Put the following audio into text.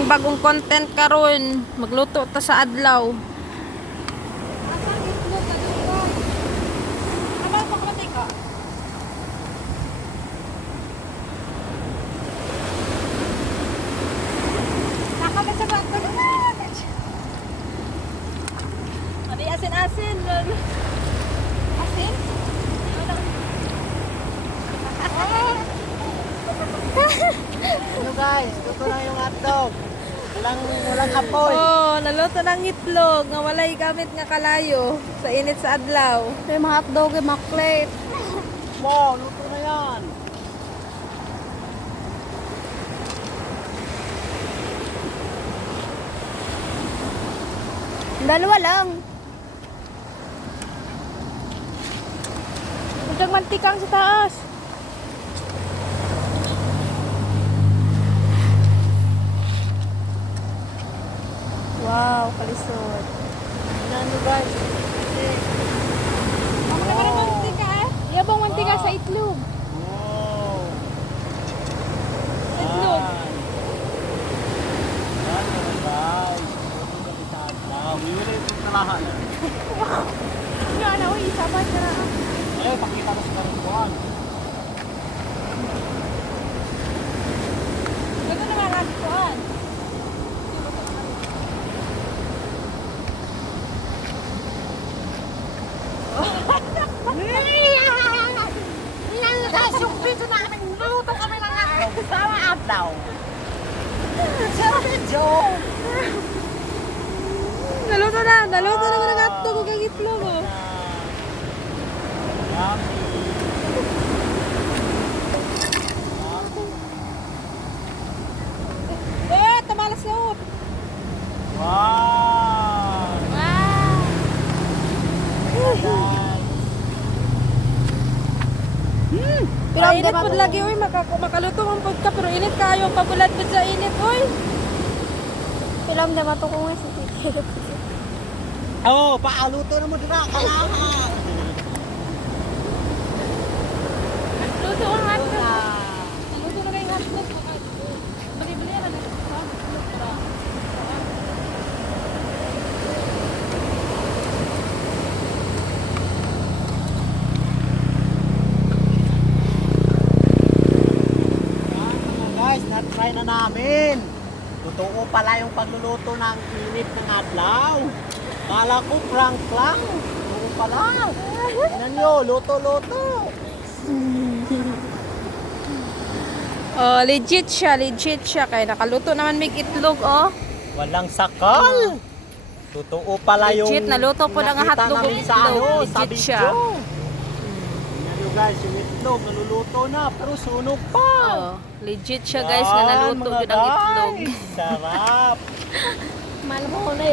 Atong bagong content karon, magluto ta sa adlaw. Asang itlog ka doon? Abang pa ka ka. Nakabay sa bato. Abi asin-asin. Asin? Ano guys, luto na yung hotdog. Walang apoy. Oh, naluto ng itlog nga walay gamit nga kalayo sa init sa adlaw. May mga hotdog, mga plate. Wow, luto na yan. Dalawa lang. Huwag mantikang sa taas. Wow, kalisod. Ano guys? Ang naman mantika eh. Yabang mantika sa itlog. Wow. Itlog. Yan naman guys. Luto na kita hotdog. Miwala yung talahan. Nga na, uy, sabay ka na. Eh, pakita ko sa karutuan. Gano'n naman natin kuhan. Dito na kami, luto kami ng hotdog. Sama hotdog. Sa video. Naluto na mga hotdog ug ang itlog. Oh. Tamalas na up. Wow! Wow. Pero ang init pod lagi oy, makaluto man pod ka pero init kayo pabulad pod sa init oy. Pilam na matukong sa titiro. Oh, paaluto na mo dira kalahan. Luto ang hotdog. Luto na kayong hotdog. Bali-bali na lang. Guys, na-try na namin. Totoo pala yung pagluluto ng init ng adlaw. Kala ko prank lang. Totoo pala. Tingnan nyo, luto-luto. Oh, legit siya kay nakaluto naman mig itlog oh. Walang sakal. Totoo pala yung Legit, naluto po ng nakita hotdog namin yung sa itlog. ano, Legit sa video. siya. Tingnan nyo guys, yung itlog naluluto na pero sunog pa. Oh, legit siya guys na naluto Yan, mga yun ang itlog. guys. Sarap. Mahal mo na yun.